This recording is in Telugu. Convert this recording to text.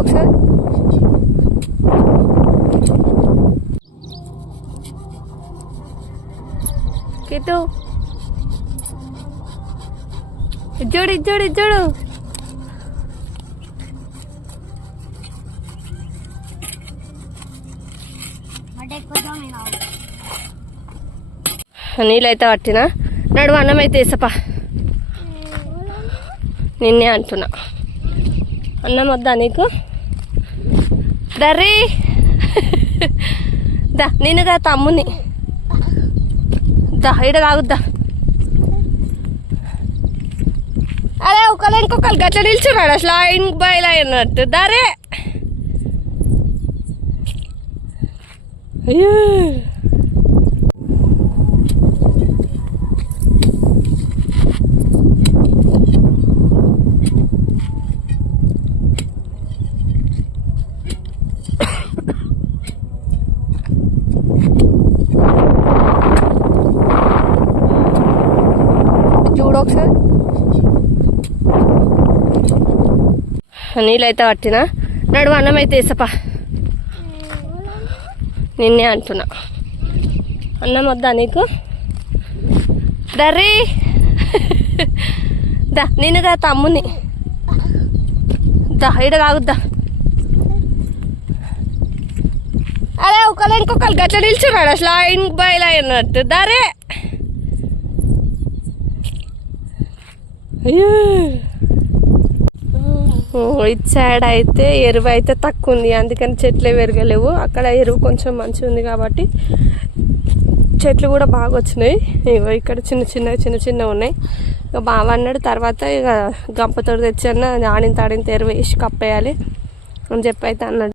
ఒకసారి కిట్టు ఇజ్జోడు ఇజ్జోడు ఇజ్జోడు నీళ్ళైతే పట్టిన? నడు అన్నం అయితే వేసపా. నిన్నే అంటున్నా. అన్నం వద్దా నీకు? దర్రీ దా నేనుగా తమ్ముని. దా ఇడ తాగుద్దా అరే ఒకళ్ళు ఇంకొకరు గట్ల నిల్చున్నాడు. అసలు లైన్ బై లైన్ అన్నట్టు దరే అయ్యో. చూడు ఒకసారి నీళ్ళైతే పట్టిన? నడువు అన్నం అయితే వేసపా. నిన్నే అంటున్నా. అన్నం వద్దా నీకు? దర్రీ దా కదా తమ్ముని. దా ఇడ తాగుద్దా అరే ఒకళ్ళు ఇంకొకరు గట్ల నిల్చున్నాడు. అసలు లైన్ బై లైన్ దరే అయ్యో ఇటు సైడ్ అయితే ఎరువు అయితే తక్కువ ఉంది. అందుకని చెట్లే పెరగలేవు. అక్కడ ఎరువు కొంచెం మంచిగా ఉంది కాబట్టి చెట్లు కూడా బాగా వచ్చినాయి. ఇగో ఇక్కడ చిన్న చిన్న చిన్న చిన్న ఉన్నాయి. ఇక బావ అన్నాడు తర్వాత ఇక గంపతో తెచ్చి ఆడిన తాడిన ఎరువు వేసి కప్పేయాలి అని చెప్పి అయితే అన్నాడు.